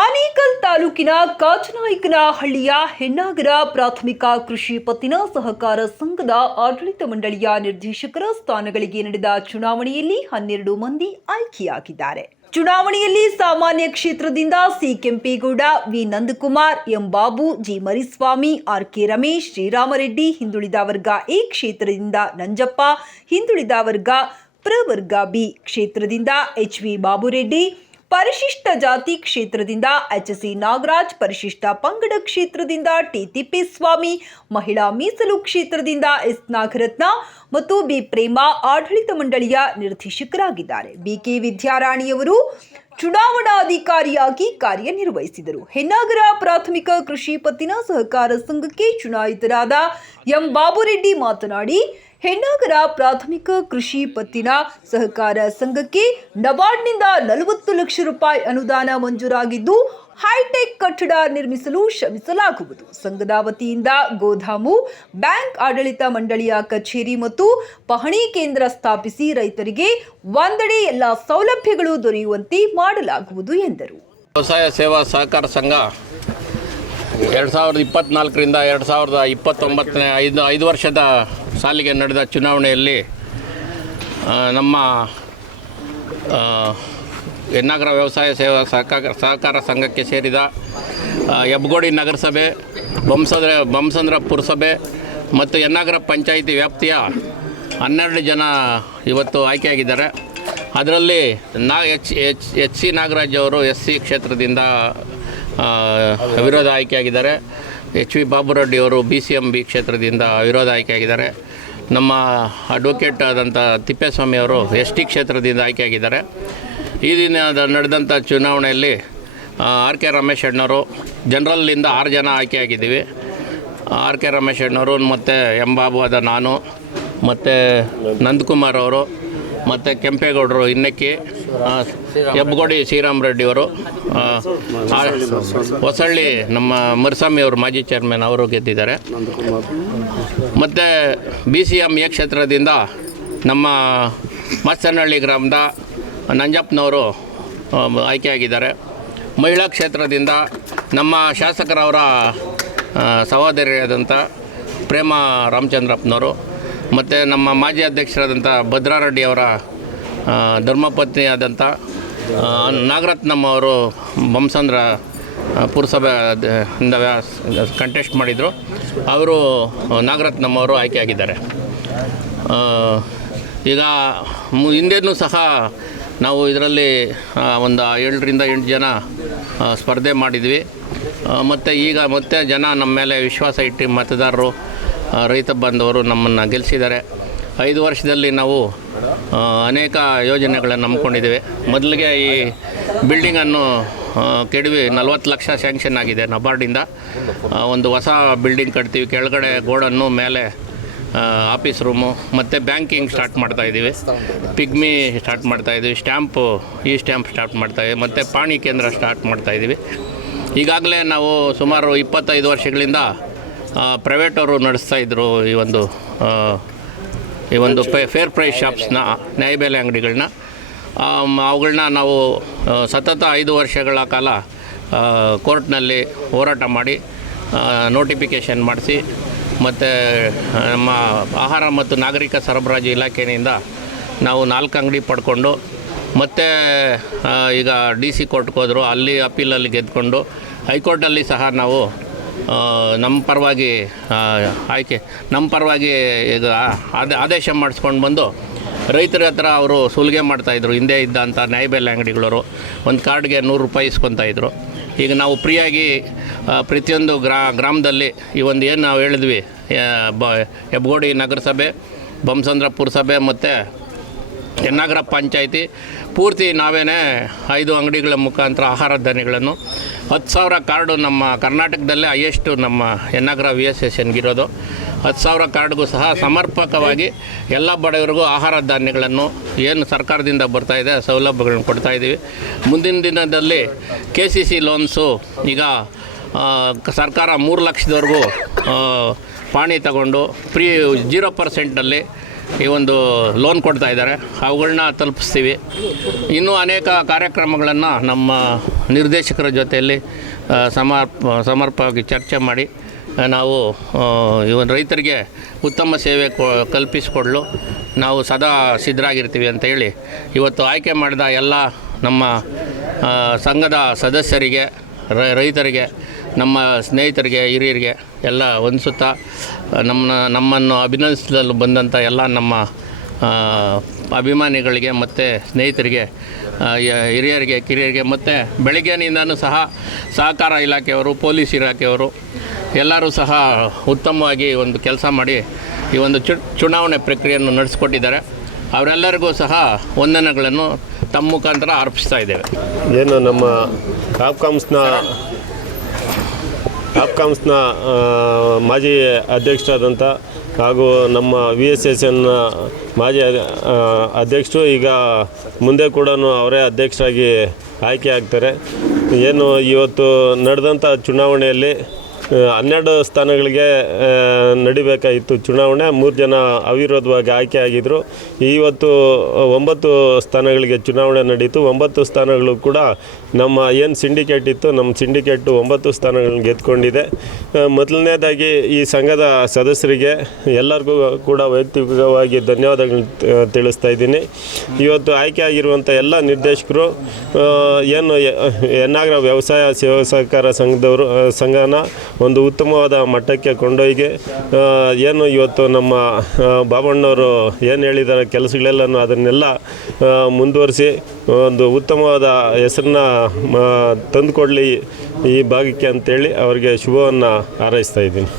ಆನೇಕಲ್ ತಾಲೂಕಿನ ಕಾಚನಾಯಕನಹಳ್ಳಿಯ ಹೆಣ್ಣಾಗರ ಪ್ರಾಥಮಿಕ ಕೃಷಿ ಪತ್ತಿನ ಸಹಕಾರ ಸಂಘದ ಆಡಳಿತ ಮಂಡಳಿಯ ನಿರ್ದೇಶಕರ ಸ್ಥಾನಗಳಿಗೆ ನಡೆದ ಚುನಾವಣೆಯಲ್ಲಿ 12 ಮಂದಿ ಆಯ್ಕೆಯಾಗಿದ್ದಾರೆ. ಚುನಾವಣೆಯಲ್ಲಿ ಸಾಮಾನ್ಯ ಕ್ಷೇತ್ರದಿಂದ C Kempegowda, V Nandakumar, M Babu, G Mariswamy, R K Ramesh, Sriramareddy, ಹಿಂದುಳಿದ ವರ್ಗ ಎ ಕ್ಷೇತ್ರದಿಂದ ನಂಜಪ್ಪ, ಹಿಂದುಳಿದ ವರ್ಗ ಪ್ರವರ್ಗ ಬಿ ಕ್ಷೇತ್ರದಿಂದ ಎಚ್ ವಿ ಬಾಬುರೆಡ್ಡಿ, ಪರಿಶಿಷ್ಟ ಜಾತಿ ಕ್ಷೇತ್ರದಿಂದ ಎಚ್.ಸಿ. ನಾಗರಾಜ್, ಪರಿಶಿಷ್ಟ ಪಂಗಡ ಕ್ಷೇತ್ರದಿಂದ ಟಿ ತಿಪ್ಪೇಸ್ವಾಮಿ, ಮಹಿಳಾ ಮೀಸಲು ಕ್ಷೇತ್ರದಿಂದ ಎಸ್ ನಾಗರತ್ನ ಮತ್ತು ಬಿ ಪ್ರೇಮಾ ಆಡಳಿತ ಮಂಡಳಿಯ ನಿರ್ದೇಶಕರಾಗಿದ್ದಾರೆ. ಬಿಕೆ ವಿದ್ಯಾರಾಣಿಯವರು ಚುನಾವಣಾಧಿಕಾರಿಯಾಗಿ ಕಾರ್ಯನಿರ್ವಹಿಸಿದರು. ಹೆಣ್ಣಾಗರ ಪ್ರಾಥಮಿಕ ಕೃಷಿ ಪತ್ತಿನ ಸಹಕಾರ ಸಂಘಕ್ಕೆ ಚುನಾಯಿತರಾದ ಎಂ ಬಾಬುರೆಡ್ಡಿ ಮಾತನಾಡಿ, ಹೆಣ್ಣಾಗರ ಪ್ರಾಥಮಿಕ ಕೃಷಿ ಪತ್ತಿನ ಸಹಕಾರ ಸಂಘಕ್ಕೆ ನಬಾರ್ಡ್ನಿಂದ 40 ಲಕ್ಷ ರೂಪಾಯಿ ಅನುದಾನ ಮಂಜೂರಾಗಿದ್ದು ಹೈಟೆಕ್ ಕಟ್ಟಡ ನಿರ್ಮಿಸಲು ಶ್ರಮಿಸಲಾಗುವುದು. ಸಂಘದ ವತಿಯಿಂದ ಗೋದಾಮು, ಬ್ಯಾಂಕ್ ಆಡಳಿತ ಮಂಡಳಿಯ ಕಚೇರಿ ಮತ್ತು ಪಹಣಿ ಕೇಂದ್ರ ಸ್ಥಾಪಿಸಿ ರೈತರಿಗೆ ಒಂದೆಡೆ ಎಲ್ಲ ಸೌಲಭ್ಯಗಳು ದೊರೆಯುವಂತೆ ಮಾಡಲಾಗುವುದು ಎಂದರು. ವ್ಯವಸಾಯ ಸೇವಾ ಸಹಕಾರ ಸಂಘ 2024ರಿಂದ 2029 5 ವರ್ಷದ ಸಾಲಿಗೆ ನಡೆದ ಚುನಾವಣೆಯಲ್ಲಿ ನಮ್ಮ ಹೆಣ್ಣಾಗರ ವ್ಯವಸಾಯ ಸೇವಾ ಸಹಕಾರ ಸಂಘಕ್ಕೆ ಸೇರಿದ ಹೆಬ್ಬಗೋಡಿ ನಗರಸಭೆ, ಬೊಮ್ಮಸಂದ್ರ ಪುರಸಭೆ ಮತ್ತು ಹೆಣ್ಣಾಗರ ಪಂಚಾಯಿತಿ ವ್ಯಾಪ್ತಿಯ 12 ಜನ ಇವತ್ತು ಆಯ್ಕೆಯಾಗಿದ್ದಾರೆ. ಅದರಲ್ಲಿ ಎಚ್ ಸಿ ನಾಗರಾಜ್ ಅವರು ಎಸ್.ಸಿ. ಕ್ಷೇತ್ರದಿಂದ ವಿರೋಧ ಆಯ್ಕೆಯಾಗಿದ್ದಾರೆ. ಎಚ್ ವಿ ಬಾಬುರೆಡ್ಡಿ ಅವರು BCMB ಕ್ಷೇತ್ರದಿಂದ ವಿರೋಧ ಆಯ್ಕೆಯಾಗಿದ್ದಾರೆ. ನಮ್ಮ ಅಡ್ವೊಕೇಟ್ ಆದಂಥ ತಿಪ್ಪೇಸ್ವಾಮಿ ಅವರು ST ಕ್ಷೇತ್ರದಿಂದ ಆಯ್ಕೆಯಾಗಿದ್ದಾರೆ. ಈ ದಿನ ನಡೆದಂಥ ಚುನಾವಣೆಯಲ್ಲಿ ಆರ್ ಕೆ ರಮೇಶ್ ಅಣ್ಣವರು ಜನರಲ್ಲಿಂದ 6 ಜನ ಆಯ್ಕೆಯಾಗಿದ್ದೀವಿ. ಆರ್ ಕೆ ರಮೇಶ್ ಅಣ್ಣವರು ಮತ್ತು ಎಂ ಬಾಬು ಆದ ನಾನು ಮತ್ತು ನಂದಕುಮಾರ್ ಅವರು ಮತ್ತು ಕೆಂಪೇಗೌಡರು ಇನ್ನಕ್ಕಿ, ಹೆಬ್ಬಗೋಡಿ ಶ್ರೀರಾಮರೆಡ್ಡಿ ಅವರು, ಹೊಸಳ್ಳಿ ನಮ್ಮ ಮರಿಸ್ವಾಮಿ ಅವರು ಮಾಜಿ ಚೇರ್ಮನ್ ಅವರು ಗೆದ್ದಿದ್ದಾರೆ. ಮತ್ತು BCMA ಕ್ಷೇತ್ರದಿಂದ ನಮ್ಮ ಮತ್ಸನಹಳ್ಳಿ ಗ್ರಾಮದ ನಂಜಪ್ಪನವರು ಆಯ್ಕೆಯಾಗಿದ್ದಾರೆ. ಮಹಿಳಾ ಕ್ಷೇತ್ರದಿಂದ ನಮ್ಮ ಶಾಸಕರವರ ಸಹೋದರಿಯಾದಂಥ ಪ್ರೇಮಾ ರಾಮಚಂದ್ರಪ್ಪನವರು ಮತ್ತು ನಮ್ಮ ಮಾಜಿ ಅಧ್ಯಕ್ಷರಾದಂಥ ಭದ್ರಾರೆಡ್ಡಿ ಅವರ ಧರ್ಮಪತ್ನಿಯಾದಂಥ ನಾಗರತ್ನಮ್ಮ ಅವರು ಬೊಮ್ಮಸಂದ್ರ ಪುರಸಭೆಯಿಂದ ಕಂಟೆಸ್ಟ್ ಮಾಡಿದರು. ಅವರು ನಾಗರತ್ನಮ್ಮ ಅವರು ಆಯ್ಕೆಯಾಗಿದ್ದಾರೆ. ಈಗ ಹಿಂದೆಯೂ ಸಹ ನಾವು ಇದರಲ್ಲಿ ಒಂದು 7ರಿಂದ 8 ಜನ ಸ್ಪರ್ಧೆ ಮಾಡಿದ್ವಿ. ಮತ್ತು ಈಗ ಮತ್ತೆ ಜನ ನಮ್ಮ ಮೇಲೆ ವಿಶ್ವಾಸ ಇಟ್ಟು ಮತದಾರರು, ರೈತ ಬಾಂಧವರು ನಮ್ಮನ್ನು ಗೆಲ್ಲಿಸಿದ್ದಾರೆ. 5 ವರ್ಷದಲ್ಲಿ ನಾವು ಅನೇಕ ಯೋಜನೆಗಳನ್ನು ನಂಬ್ಕೊಂಡಿದ್ದೇವೆ. ಮೊದಲಿಗೆ ಈ ಬಿಲ್ಡಿಂಗನ್ನು ಕೆಡವಿ 40 ಲಕ್ಷ ಸ್ಯಾಂಕ್ಷನ್ ಆಗಿದೆ ನಬಾರ್ಡಿಂದ. ಒಂದು ಹೊಸ ಬಿಲ್ಡಿಂಗ್ ಕಟ್ತೀವಿ, ಕೆಳಗಡೆ ಗೋಡನ್ನು, ಮೇಲೆ ಆಫೀಸ್ ರೂಮು ಮತ್ತು ಬ್ಯಾಂಕಿಂಗ್ ಸ್ಟಾರ್ಟ್ ಮಾಡ್ತಾಯಿದ್ದೀವಿ. ಪಿಗ್ಮಿ ಸ್ಟಾರ್ಟ್ ಮಾಡ್ತಾಯಿದ್ದೀವಿ, ಸ್ಟ್ಯಾಂಪ್ ಸ್ಟಾರ್ಟ್ ಮಾಡ್ತಾಯಿದ್ದೀವಿ ಮತ್ತು ಪಾಣಿ ಕೇಂದ್ರ ಸ್ಟಾರ್ಟ್ ಮಾಡ್ತಾಯಿದ್ದೀವಿ. ಈಗಾಗಲೇ ನಾವು ಸುಮಾರು 25 ವರ್ಷಗಳಿಂದ ಪ್ರೈವೇಟವರು ನಡೆಸ್ತಾಯಿದ್ರು ಈ ಒಂದು ಫೇರ್ ಪ್ರೈಸ್ ಶಾಪ್ಸ್ನ, ನ್ಯಾಯಬೆಲೆ ಅಂಗಡಿಗಳನ್ನ. ಅವುಗಳನ್ನ ನಾವು ಸತತ 5 ವರ್ಷಗಳ ಕಾಲ ಕೋರ್ಟ್ನಲ್ಲಿ ಹೋರಾಟ ಮಾಡಿ ನೋಟಿಫಿಕೇಷನ್ ಮಾಡಿಸಿ ಮತ್ತು ನಮ್ಮ ಆಹಾರ ಮತ್ತು ನಾಗರಿಕ ಸರಬರಾಜು ಇಲಾಖೆಯಿಂದ ನಾವು 4 ಅಂಗಡಿ ಪಡ್ಕೊಂಡು ಮತ್ತು ಈಗ DC ಕೋರ್ಟ್ಗೆ ಹೋದರು, ಅಲ್ಲಿ ಅಪೀಲಲ್ಲಿ ಗೆದ್ಕೊಂಡು ಹೈಕೋರ್ಟಲ್ಲಿ ಸಹ ನಾವು ನಮ್ಮ ಪರವಾಗಿ ಈಗ ಆದೇಶ ಮಾಡಿಸ್ಕೊಂಡು ಬಂದು ರೈತರ ಹತ್ರ ಅವರು ಸುಲಿಗೆ ಮಾಡ್ತಾಯಿದ್ರು. ಹಿಂದೆ ಇದ್ದಂಥ ನ್ಯಾಯಬೆಲೆ ಅಂಗಡಿಗಳವರು ಒಂದು ಕಾರ್ಡ್ಗೆ 100 ರೂಪಾಯಿ ಇಸ್ಕೊತಾಯಿದ್ರು. ಈಗ ನಾವು ಫ್ರೀಯಾಗಿ ಪ್ರತಿಯೊಂದು ಗ್ರಾಮದಲ್ಲಿ ಈ ಒಂದು ಏನು ನಾವು ಹೇಳಿದ್ವಿ, ಹೆಬ್ಬಗೋಡಿ ನಗರಸಭೆ, ಬೊಮ್ಮಸಂದ್ರ ಪುರಸಭೆ ಮತ್ತು ಹೆಣ್ಣಾಗರ ಪಂಚಾಯಿತಿ ಪೂರ್ತಿ ನಾವೇನೇ 5 ಅಂಗಡಿಗಳ ಮುಖಾಂತರ ಆಹಾರ ಧಾನ್ಯಗಳನ್ನು 10,000 ಕಾರ್ಡು ನಮ್ಮ ಕರ್ನಾಟಕದಲ್ಲೇ ಹೈಯೆಸ್ಟು ನಮ್ಮ ಹೆಣ್ಣಾಗರ VSSNಗಿರೋದು. 10,000 ಕಾರ್ಡ್ಗೂ ಸಹ ಸಮರ್ಪಕವಾಗಿ ಎಲ್ಲ ಬಡವರಿಗೂ ಆಹಾರ ಧಾನ್ಯಗಳನ್ನು ಏನು ಸರ್ಕಾರದಿಂದ ಬರ್ತಾಯಿದೆ ಸೌಲಭ್ಯಗಳನ್ನು ಕೊಡ್ತಾಯಿದ್ದೀವಿ. ಮುಂದಿನ ದಿನದಲ್ಲಿ KCC ಲೋನ್ಸು ಈಗ ಸರ್ಕಾರ 3 ಲಕ್ಷದವರೆಗೂ ಪಾಣಿ ತಗೊಂಡು 0% ಈ ಒಂದು ಲೋನ್ ಕೊಡ್ತಾ ಇದ್ದಾರೆ, ಅವುಗಳನ್ನ ತಲುಪಿಸ್ತೀವಿ. ಇನ್ನೂ ಅನೇಕ ಕಾರ್ಯಕ್ರಮಗಳನ್ನು ನಮ್ಮ ನಿರ್ದೇಶಕರ ಜೊತೆಯಲ್ಲಿ ಸಮರ್ಪಕವಾಗಿ ಚರ್ಚೆ ಮಾಡಿ ನಾವು ಇವನ್ ರೈತರಿಗೆ ಉತ್ತಮ ಸೇವೆ ಕಲ್ಪಿಸಿಕೊಡಲು ನಾವು ಸದಾ ಸಿದ್ಧರಾಗಿರ್ತೀವಿ ಅಂತ ಹೇಳಿ ಇವತ್ತು ಆಯ್ಕೆ ಮಾಡಿದ ಎಲ್ಲ ನಮ್ಮ ಸಂಘದ ಸದಸ್ಯರಿಗೆ, ರೈತರಿಗೆ, ನಮ್ಮ ಸ್ನೇಹಿತರಿಗೆ, ಹಿರಿಯರಿಗೆ ಎಲ್ಲ ಹೊಂದಿಸುತ್ತಾ ನಮ್ಮನ್ನು ಅಭಿನಂದಿಸಲು ಬಂದಂಥ ಎಲ್ಲ ನಮ್ಮ ಅಭಿಮಾನಿಗಳಿಗೆ ಮತ್ತು ಸ್ನೇಹಿತರಿಗೆ, ಹಿರಿಯರಿಗೆ, ಕಿರಿಯರಿಗೆ ಮತ್ತು ಬೆಳಗ್ಗೆನಿಂದನೂ ಸಹ ಸಹಕಾರ ಇಲಾಖೆಯವರು, ಪೊಲೀಸ್ ಇಲಾಖೆಯವರು ಎಲ್ಲರೂ ಸಹ ಉತ್ತಮವಾಗಿ ಒಂದು ಕೆಲಸ ಮಾಡಿ ಈ ಒಂದು ಚುನಾವಣೆ ಪ್ರಕ್ರಿಯೆಯನ್ನು ನಡೆಸಿಕೊಟ್ಟಿದ್ದಾರೆ. ಅವರೆಲ್ಲರಿಗೂ ಸಹ ವಂದನೆಗಳನ್ನು ತಮ್ಮ ಮುಖಾಂತರ ಅರ್ಪಿಸ್ತಾ ಇದ್ದೇವೆ. ಏನು ನಮ್ಮ ಆಪ್ಕಾಮ್ಸ್ನ ಮಾಜಿ ಅಧ್ಯಕ್ಷರಾದಂಥ ಹಾಗೂ ನಮ್ಮ VSSN ಮಾಜಿ ಅಧ್ಯಕ್ಷರು ಈಗ ಮುಂದೆ ಕೂಡ ಅವರೇ ಅಧ್ಯಕ್ಷರಾಗಿ ಆಯ್ಕೆ ಆಗ್ತಾರೆ. ಏನು ಇವತ್ತು ನಡೆದಂಥ ಚುನಾವಣೆಯಲ್ಲಿ 12 ಸ್ಥಾನಗಳಿಗೆ ನಡಿಬೇಕಾಗಿತ್ತು ಚುನಾವಣೆ. 3 ಜನ ಅವಿರೋಧವಾಗಿ ಆಯ್ಕೆ ಆಗಿದ್ದರು. ಇವತ್ತು 9 ಸ್ಥಾನಗಳಿಗೆ ಚುನಾವಣೆ ನಡೀತು. 9 ಸ್ಥಾನಗಳು ಕೂಡ ನಮ್ಮ ಏನು ಸಿಂಡಿಕೇಟ್ ಇತ್ತು, ನಮ್ಮ ಸಿಂಡಿಕೇಟು 9 ಸ್ಥಾನಗಳನ್ನ ಗೆದ್ದುಕೊಂಡಿದೆ. ಮೊದಲನೇದಾಗಿ ಈ ಸಂಘದ ಸದಸ್ಯರಿಗೆ ಎಲ್ಲರಿಗೂ ಕೂಡ ವೈಯಕ್ತಿಕವಾಗಿ ಧನ್ಯವಾದಗಳು ತಿಳಿಸ್ತಾ ಇದ್ದೀನಿ. ಇವತ್ತು ಆಯ್ಕೆ ಆಗಿರುವಂಥ ಎಲ್ಲ ನಿರ್ದೇಶಕರು ಏನು ಎನ್ನಾಗರ ವ್ಯವಸಾಯ ಸೇವಾ ಸಹಕಾರ ಸಂಘನ ಒಂದು ಉತ್ತಮವಾದ ಮಟ್ಟಕ್ಕೆ ಕೊಂಡೊಯ್ಗೆ ಏನು ಇವತ್ತು ನಮ್ಮ ಬಾಬಣ್ಣವರು ಏನು ಹೇಳಿದ್ದಾರೆ ಕೆಲಸಗಳೆಲ್ಲನೂ ಅದನ್ನೆಲ್ಲ ಮುಂದುವರಿಸಿ ಒಂದು ಉತ್ತಮವಾದ ಹೆಸರನ್ನ ತಂದುಕೊಡಲಿ ಈ ಭಾಗಕ್ಕೆ ಅಂತೇಳಿ ಅವರಿಗೆ ಶುಭವನ್ನು ಹಾರೈಸ್ತಾ ಇದ್ದೀನಿ.